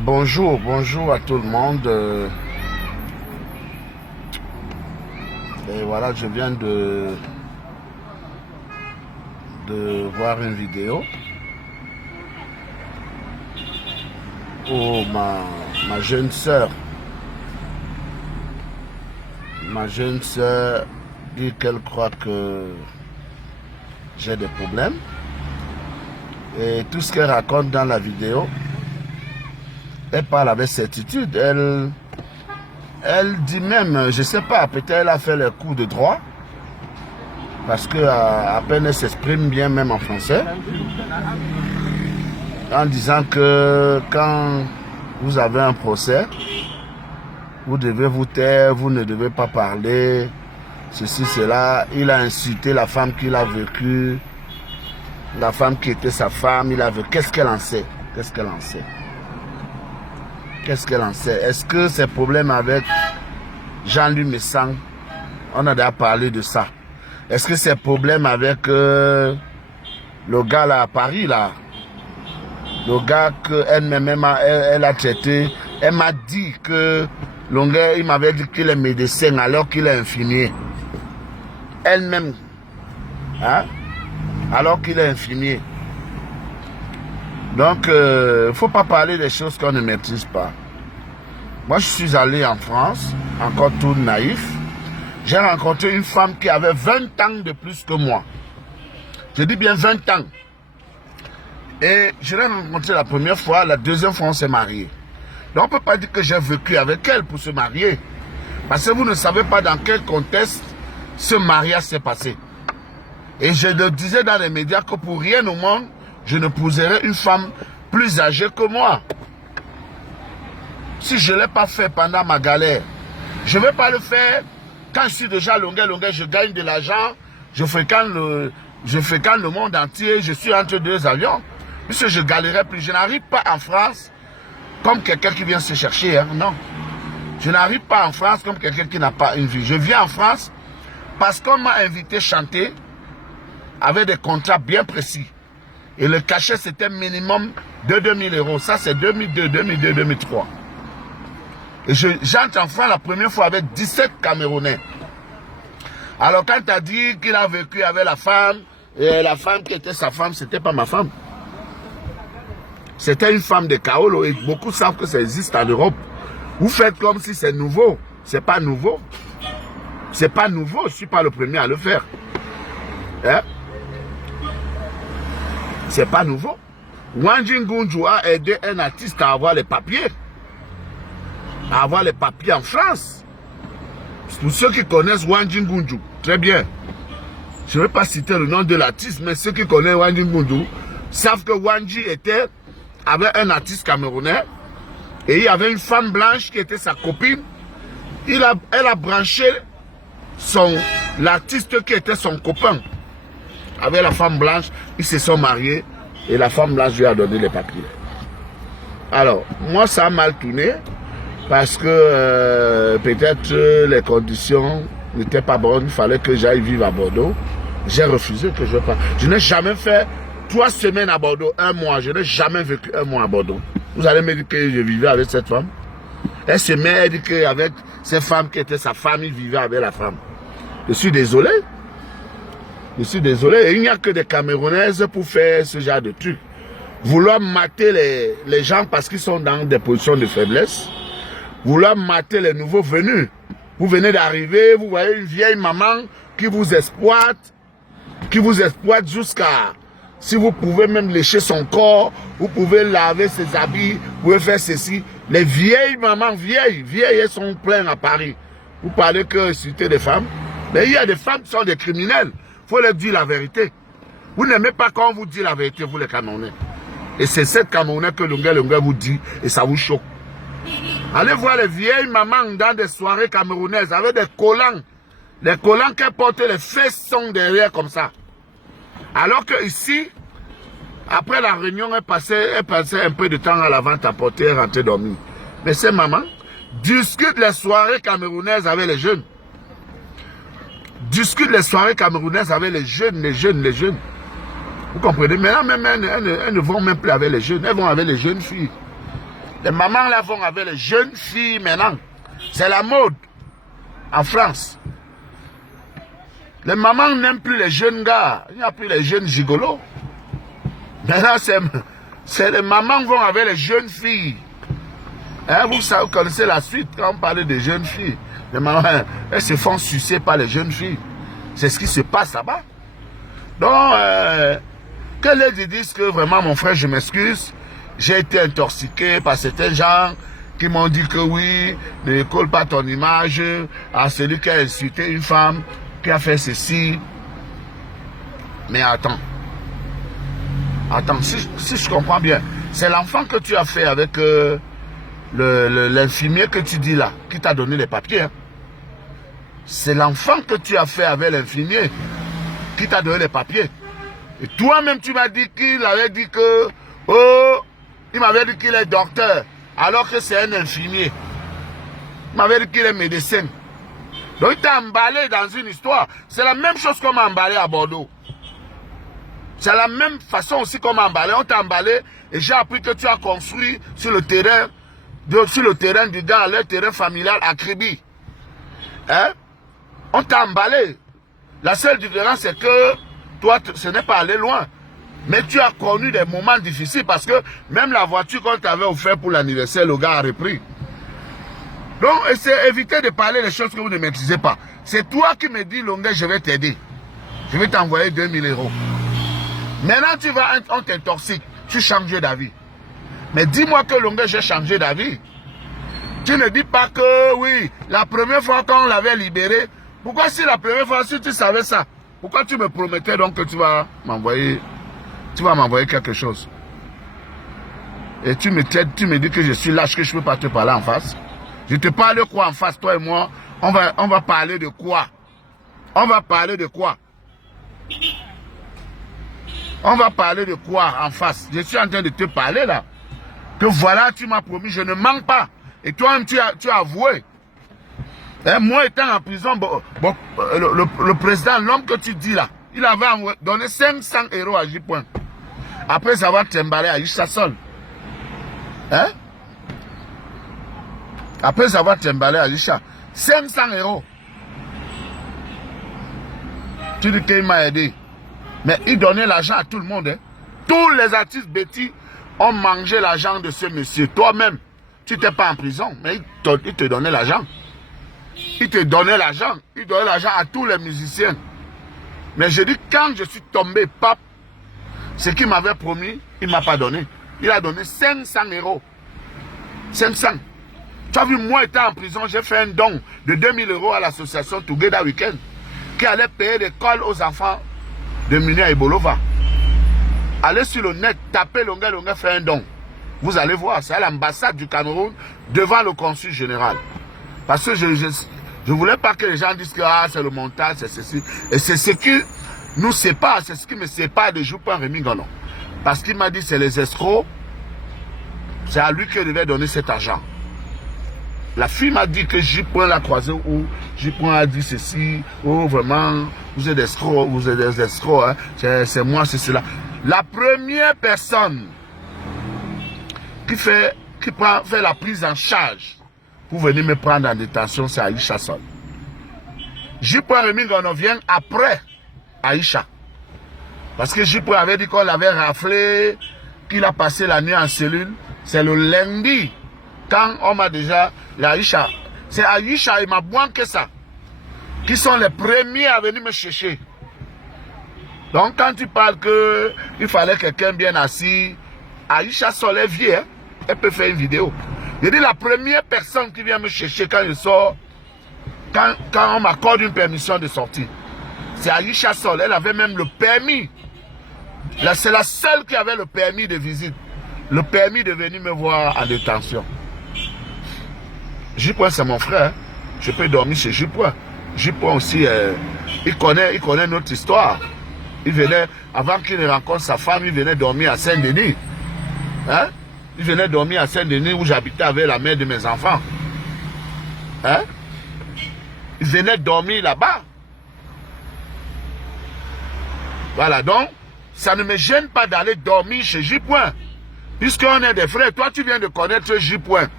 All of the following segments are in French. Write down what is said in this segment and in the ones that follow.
Bonjour à tout le monde. Et voilà, je viens de voir une vidéo où ma jeune sœur dit qu'elle croit que j'ai des problèmes. Et tout ce qu'elle raconte dans la vidéo, elle parle avec certitude. Elle dit même, je sais pas, peut-être elle a fait les cours de droit, parce que à peine elle s'exprime bien même en français, en disant que quand vous avez un procès, vous devez vous taire, vous ne devez pas parler, ceci, cela. Il a insulté la femme qu'il a vécue, la femme qui était sa femme, il a vécu. Qu'est-ce qu'elle en sait? Qu'est-ce qu'elle en sait? Qu'est-ce qu'elle en sait? Est-ce que ses problèmes avec Jean-Louis Messang, on a déjà parlé de ça. Est-ce que ses problèmes avec le gars là à Paris là, le gars qu'elle-même elle a traité, elle m'a dit que le gars, il m'avait dit qu'il est médecin alors qu'il est infirmier. Elle-même, hein, alors qu'il est infirmier. Donc, il ne faut pas parler des choses qu'on ne maîtrise pas. Moi, je suis allé en France, encore tout naïf. J'ai rencontré une femme qui avait 20 ans de plus que moi. Je dis bien 20 ans. Et je l'ai rencontrée la première fois, la deuxième fois, on s'est mariés. Donc, on ne peut pas dire que j'ai vécu avec elle pour se marier. Parce que vous ne savez pas dans quel contexte ce mariage s'est passé. Et je le disais dans les médias que pour rien au monde, je ne poserai une femme plus âgée que moi. Si je ne l'ai pas fait pendant ma galère, je ne vais pas le faire quand je suis déjà longueur, je gagne de l'argent, je fréquente le monde entier, je suis entre deux avions. Puisque je galérais plus, je n'arrive pas en France comme quelqu'un qui vient se chercher, hein, non. Je n'arrive pas en France comme quelqu'un qui n'a pas une vie. Je viens en France parce qu'on m'a invité chanter avec des contrats bien précis. Et le cachet, c'était minimum de 2000 €. Ça, c'est 2002, 2003. Et j'entre en France la première fois avec 17 Camerounais. Alors, quand tu as dit qu'il a vécu avec la femme, et la femme qui était sa femme, c'était pas ma femme. C'était une femme de Kaolo, et beaucoup savent que ça existe en Europe. Vous faites comme si c'est nouveau. C'est pas nouveau. C'est pas nouveau, je suis pas le premier à le faire. Hein? C'est pas nouveau. Wanji Ngunju a aidé un artiste à avoir les papiers. À avoir les papiers en France. Pour ceux qui connaissent Wanji Ngunju, très bien. Je ne vais pas citer le nom de l'artiste, mais ceux qui connaissent Wanji Ngunju savent que Wanji était avec un artiste camerounais et il y avait une femme blanche qui était sa copine. Elle a branché l'artiste qui était son copain avec la femme blanche. Ils se sont mariés et la femme blanche lui a donné les papiers. Alors, moi ça a mal tourné parce que peut-être les conditions n'étaient pas bonnes. Il fallait que j'aille vivre à Bordeaux. J'ai refusé que je veux pas. Je n'ai jamais fait 3 semaines à Bordeaux, 1 mois. Je n'ai jamais vécu 1 mois à Bordeaux. Vous allez me dire que je vivais avec cette femme. Elle se met, elle dit qu'avec cette femme qui était sa femme, il vivait avec la femme. Je suis désolé. Je suis désolé. Et il n'y a que des Camerounaises pour faire ce genre de truc. Vouloir mater les gens parce qu'ils sont dans des positions de faiblesse. Vouloir mater les nouveaux venus. Vous venez d'arriver, vous voyez une vieille maman qui vous exploite jusqu'à... Si vous pouvez même lécher son corps, vous pouvez laver ses habits, vous pouvez faire ceci. Les vieilles mamans, vieilles, elles sont pleines à Paris. Vous parlez que c'était des femmes. Mais il y a des femmes qui sont des criminels. Il faut leur dire la vérité. Vous n'aimez pas quand on vous dit la vérité, vous les Camerounais. Et c'est cette Camerounais que Lunga vous dit et ça vous choque. Allez voir les vieilles mamans dans des soirées camerounaises avec des collants. Les collants qu'elles portent, les fesses sont derrière comme ça. Alors que ici, après la réunion, elle passait un peu de temps à la vente à porter et rentrer dormir. Mais ces mamans discutent les soirées camerounaises avec les jeunes. Discutent les soirées camerounaises avec les jeunes. Vous comprenez? Maintenant, même elles ne vont même plus avec les jeunes. Elles vont avec les jeunes filles. Les mamans là vont avec les jeunes filles maintenant. C'est la mode en France. Les mamans n'aiment plus les jeunes gars. Il n'y a plus les jeunes gigolos. Maintenant, c'est les mamans vont avec les jeunes filles. Hein, vous connaissez la suite quand on parlait des jeunes filles. Les mamans, elles se font sucer par les jeunes filles. C'est ce qui se passe là-bas. Donc, que les disent que vraiment, mon frère, je m'excuse. J'ai été intoxiqué par certains gens qui m'ont dit que oui, ne colle pas ton image à celui qui a insulté une femme, qui a fait ceci. Mais attends. Attends, si je comprends bien, c'est l'enfant que tu as fait avec l'infirmier que tu dis là, qui t'a donné les papiers. Hein. C'est l'enfant que tu as fait avec l'infirmier qui t'a donné les papiers. Et toi-même, tu m'as dit qu'il avait dit que... Oh, il m'avait dit qu'il est docteur, alors que c'est un infirmier. Il m'avait dit qu'il est médecin. Donc il t'a emballé dans une histoire. C'est la même chose qu'on m'a emballé à Bordeaux. C'est la même façon aussi qu'on m'a emballé. On t'a emballé et j'ai appris que tu as construit sur le terrain, du gars, le terrain familial à Kribi. Hein? On t'a emballé. La seule différence, c'est que toi, ce n'est pas allé loin. Mais tu as connu des moments difficiles parce que même la voiture qu'on t'avait offerte pour l'anniversaire, le gars a repris. Donc, évitez de parler des choses que vous ne maîtrisez pas. C'est toi qui me dis, Longuet, je vais t'aider. Je vais t'envoyer 2000 €. Maintenant, on t'intoxique. Tu changes d'avis. Mais dis-moi que Longuet, j'ai changé d'avis. Tu ne dis pas que, oui, la première fois qu'on l'avait libéré, pourquoi si la première fois, si tu savais ça, pourquoi tu me promettais donc que tu vas m'envoyer quelque chose? Et tu me dis que je suis lâche, que je ne peux pas te parler en face. Je te parle de quoi en face, toi et moi? On va parler de quoi? On va parler de quoi? On va parler de quoi en face? Je suis en train de te parler là. Que voilà, tu m'as promis, je ne mens pas. Et toi-même, tu as avoué. Et moi étant en prison, le président, l'homme que tu dis là, il avait donné 500 € à J-Point. Après avoir t'emballé à Aïcha Sol. Hein? Après avoir t'emballé à Aïcha. 500 €. Tu dis qu'il m'a aidé. Mais il donnait l'argent à tout le monde. Hein? Tous les artistes bêtis ont mangé l'argent de ce monsieur. Toi-même, tu n'étais pas en prison, mais il te donnait l'argent. Il te donnait l'argent. Il donnait l'argent à tous les musiciens. Mais je dis, quand je suis tombé, pape, ce qu'il m'avait promis, il ne m'a pas donné. Il a donné 500 €. 500. Tu as vu, moi étant en prison, j'ai fait un don de 2000 € à l'association Together Weekend, qui allait payer l'école aux enfants de Munia et Bolova. Allez sur le net, tapez Longuet fait un don. Vous allez voir, c'est à l'ambassade du Cameroun, devant le consul général. Parce que je ne voulais pas que les gens disent que c'est le montage, c'est ceci. Et c'est ce qui nous sépare, c'est ce qui me sépare de J-Point Rémi Gonon. Parce qu'il m'a dit c'est les escrocs, c'est à lui que je devais donner cet argent. La fille m'a dit que J-Point l'a croisé ou J-Point a dit ceci, oh vraiment, vous êtes des escrocs, hein. C'est moi, c'est cela. La première personne qui fait la prise en charge pour venir me prendre en détention, c'est Aïcha Sol. J-Point Rémi Gonon vient après Aïcha. Parce que J-Point avait dit qu'on l'avait raflé, qu'il a passé la nuit en cellule. C'est le lundi, quand on m'a déjà... Aïcha, c'est Aïcha et Mabouan que ça, qui sont les premiers à venir me chercher. Donc quand tu parles qu'il fallait quelqu'un bien assis, Aïcha Sol est vieille, hein? Elle peut faire une vidéo. Je dis la première personne qui vient me chercher quand je sors, quand on m'accorde une permission de sortir, c'est Aïcha Sol. Elle avait même le permis. C'est la seule qui avait le permis de visite, le permis de venir me voir en détention. J-Point, c'est mon frère. Hein? Je peux dormir chez J-Point. J-Point aussi, il connaît notre histoire. Il venait, avant qu'il ne rencontre sa femme, il venait dormir à Saint-Denis. Hein? Il venait dormir à Saint-Denis où j'habitais avec la mère de mes enfants. Hein? Il venait dormir là-bas. Voilà, donc, ça ne me gêne pas d'aller dormir chez J-Point. Puisqu'on est des frères, toi tu viens de connaître J.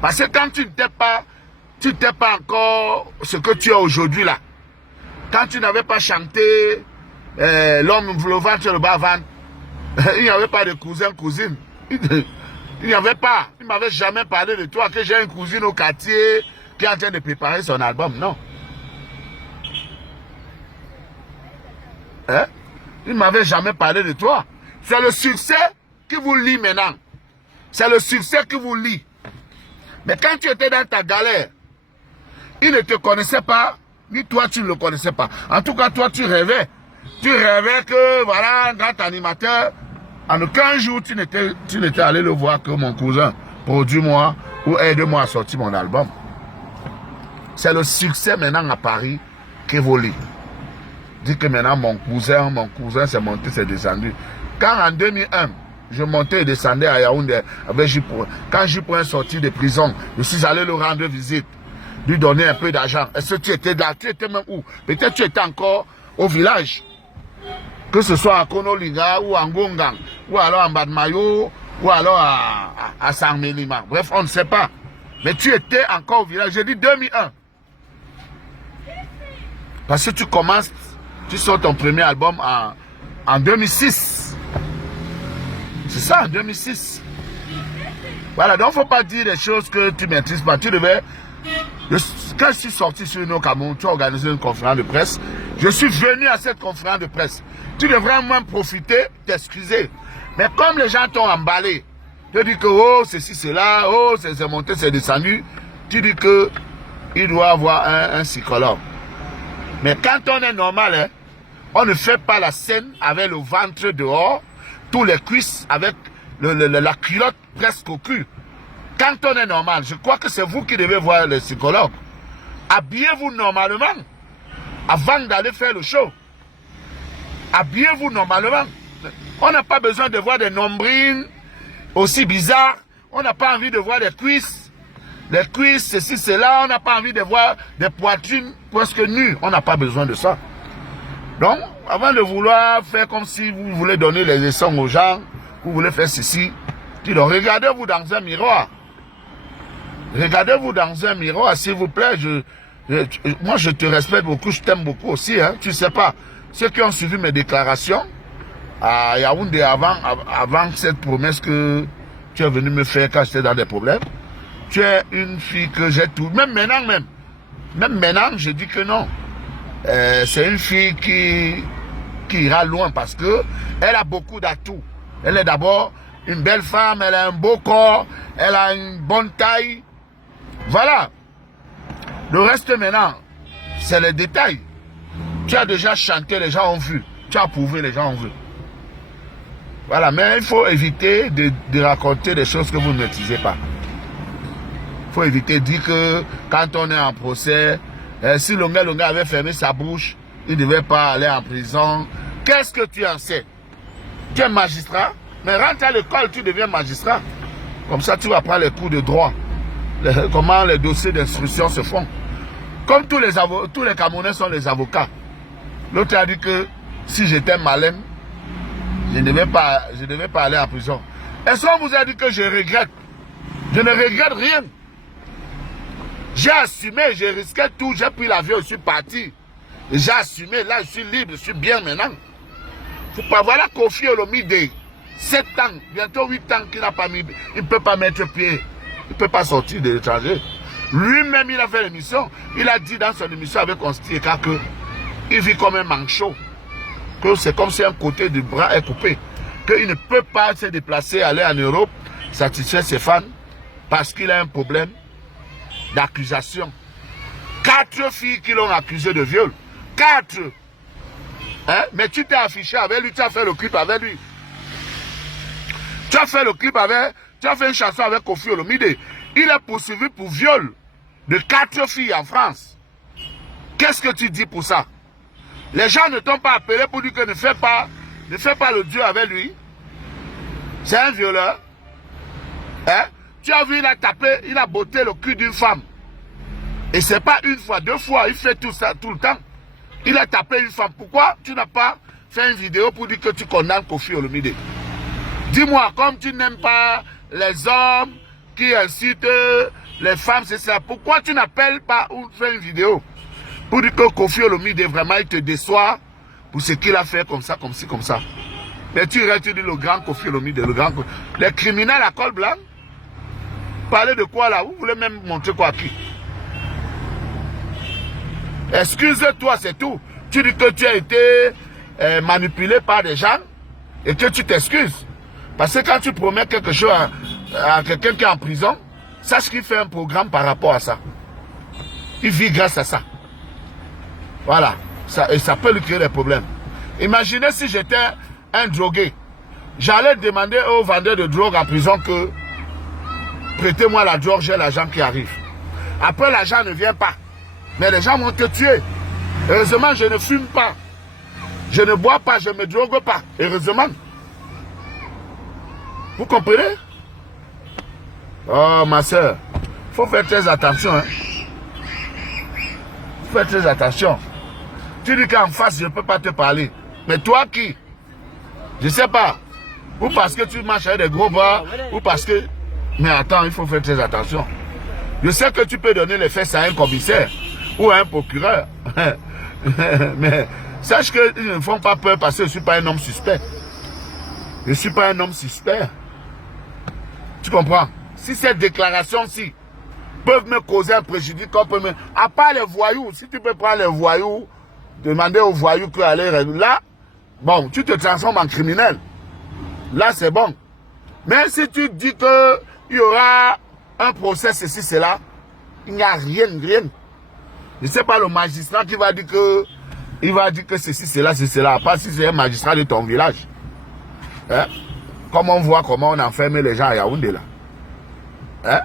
Parce que quand tu n'étais pas encore ce que tu es aujourd'hui là. Quand tu n'avais pas chanté l'homme, le ventre, le bas ventre, il n'y avait pas de cousin, cousine. Il n'y avait pas. Il ne m'avait jamais parlé de toi, que j'ai une cousine au quartier qui est en train de préparer son album. Non. Hein? Il ne m'avait jamais parlé de toi. C'est le succès qui vous lie maintenant. C'est le succès qui vous lie. Mais quand tu étais dans ta galère, il ne te connaissait pas, ni toi tu ne le connaissais pas. En tout cas, toi tu rêvais. Tu rêvais que, voilà, un grand animateur, en aucun jour tu n'étais allé le voir que mon cousin, produis-moi ou aide-moi à sortir mon album. C'est le succès maintenant à Paris qui vous lie. Dit que maintenant mon cousin s'est monté, s'est descendu. Quand en 2001, je montais et descendais à Yaoundé avec J-Point. Quand J-Point est sorti de prison, je suis allé le rendre visite, lui donner un peu d'argent. Est-ce que tu étais là? Tu étais même où? Peut-être tu étais encore au village. Que ce soit à Konolinga ou à Ngongang, ou alors en Badmayo, ou alors à Sarmelima. Bref, on ne sait pas. Mais tu étais encore au village. J'ai dit 2001. Parce que tu commences, tu sors ton premier album en 2006. C'est ça, en 2006. Voilà, donc il ne faut pas dire des choses que tu ne maîtrises pas. Tu devais... Quand je suis sorti sur une Cameroun, tu as organisé une conférence de presse. Je suis venu à cette conférence de presse. Tu devrais au moins profiter, t'excuser. Mais comme les gens t'ont emballé, tu dis que oh, ceci, cela, oh, c'est monté, c'est descendu, tu dis que il doit avoir un psychologue. Mais quand on est normal, hein, on ne fait pas la scène avec le ventre dehors, tous les cuisses avec la culotte presque au cul. Quand on est normal, je crois que c'est vous qui devez voir le psychologue. Habillez-vous normalement avant d'aller faire le show. Habillez-vous normalement. On n'a pas besoin de voir des nombrils aussi bizarres. On n'a pas envie de voir des cuisses. Les cuisses, ceci, cela. On n'a pas envie de voir des poitrines presque nues. On n'a pas besoin de ça. Donc, avant de vouloir faire comme si vous voulez donner les leçons aux gens, vous voulez faire ceci, regardez-vous dans un miroir. Regardez-vous dans un miroir, s'il vous plaît. Moi, je te respecte beaucoup, je t'aime beaucoup aussi. Hein. Tu ne sais pas, ceux qui ont suivi mes déclarations à Yaoundé avant cette promesse que tu es venu me faire quand j'étais dans des problèmes, tu es une fille que j'ai tout. Même maintenant, je dis que non. C'est une fille qui ira loin parce que elle a beaucoup d'atouts. Elle est d'abord une belle femme, elle a un beau corps, elle a une bonne taille. Voilà. Le reste maintenant, c'est les détails. Tu as déjà chanté, les gens ont vu. Tu as prouvé, les gens ont vu. Voilà, mais il faut éviter de raconter des choses que vous ne maîtrisez pas. Il faut éviter de dire que quand on est en procès, si Longa avait fermé sa bouche, il ne devait pas aller en prison. Qu'est-ce que tu en sais? Tu es magistrat, mais rentre à l'école, tu deviens magistrat. Comme ça, tu vas prendre les cours de droit. Comment les dossiers d'instruction se font. Comme tous les Camerounais sont les avocats. L'autre a dit que si j'étais malin, je ne devais pas aller en prison. Est-ce qu'on vous a dit que je regrette? Je ne regrette rien. J'ai assumé, j'ai risqué tout, j'ai pris l'avion, je suis parti. J'ai assumé, là je suis libre, je suis bien maintenant. Faut pas voir la Kofi Olomide, 7 ans, bientôt 8 ans qu'il n'a pas mis, il ne peut pas mettre pied, il ne peut pas sortir de l'étranger. Lui-même, il a fait l'émission, il a dit dans son émission avec Consti Eka que il vit comme un manchot, que c'est comme si un côté du bras est coupé, qu'il ne peut pas se déplacer, aller en Europe, satisfaire ses fans, parce qu'il a un problème d'accusation. 4 filles qui l'ont accusé de viol. 4. Hein? Mais tu t'es affiché avec lui, tu as fait le clip avec lui. Tu as fait le clip avec, tu as fait une chanson avec Kofi Olomide. Il est poursuivi pour viol de 4 filles en France. Qu'est-ce que tu dis pour ça? Les gens ne t'ont pas appelé pour dire que ne fais pas le Dieu avec lui. C'est un violeur. Hein? Tu as vu, il a tapé, il a botté le cul d'une femme. Et c'est pas une fois, 2 fois, il fait tout ça tout le temps. Il a tapé une femme. Pourquoi tu n'as pas fait une vidéo pour dire que tu condamnes Kofi Olomide? Dis-moi, comme tu n'aimes pas les hommes qui incitent les femmes, c'est ça. Pourquoi tu n'appelles pas ou fais une vidéo pour dire que Kofi Olomide vraiment il te déçoit pour ce qu'il a fait comme ça, comme ci, comme ça. Mais tu dis le grand Kofi Olomide, le grand... Les criminels à col blanc, parlez de quoi là? Vous voulez même montrer quoi à qui? Excuse-toi, c'est tout. Tu dis que tu as été manipulé par des gens et que tu t'excuses. Parce que quand tu promets quelque chose à quelqu'un qui est en prison, sache qu'il fait un programme par rapport à ça. Il vit grâce à ça. Voilà. Et ça peut lui créer des problèmes. Imaginez si j'étais un drogué. J'allais demander aux vendeurs de drogue en prison que prêtez-moi la drogue, j'ai l'agent qui arrive. Après, l'agent ne vient pas. Mais les gens vont te tuer. Heureusement, je ne fume pas. Je ne bois pas, je ne me drogue pas. Heureusement. Vous comprenez? Oh, ma soeur, il faut faire très attention. Hein. Faut faire très attention. Tu dis qu'en face, je ne peux pas te parler. Mais toi qui? Je ne sais pas. Ou parce que tu marches avec des gros bras, ou parce que... Mais attends, il faut faire très attention. Je sais que tu peux donner les fesses à un commissaire ou à un procureur. Mais sache qu'ils ne font pas peur parce que je ne suis pas un homme suspect. Je ne suis pas un homme suspect. Tu comprends? Si cette déclaration-ci peuvent me causer un préjudice, à part les voyous, si tu peux prendre les voyous, demander aux voyous que aller là, bon, tu te transformes en criminel. Là, c'est bon. Mais si tu dis que il y aura un procès, ceci, cela, il n'y a rien. Je ne sais pas le magistrat qui va dire que il va dire que ceci, cela, c'est cela. Pas si c'est un magistrat de ton village. Hein? Comme on voit comment on enferme les gens à Yaoundé là. Hein?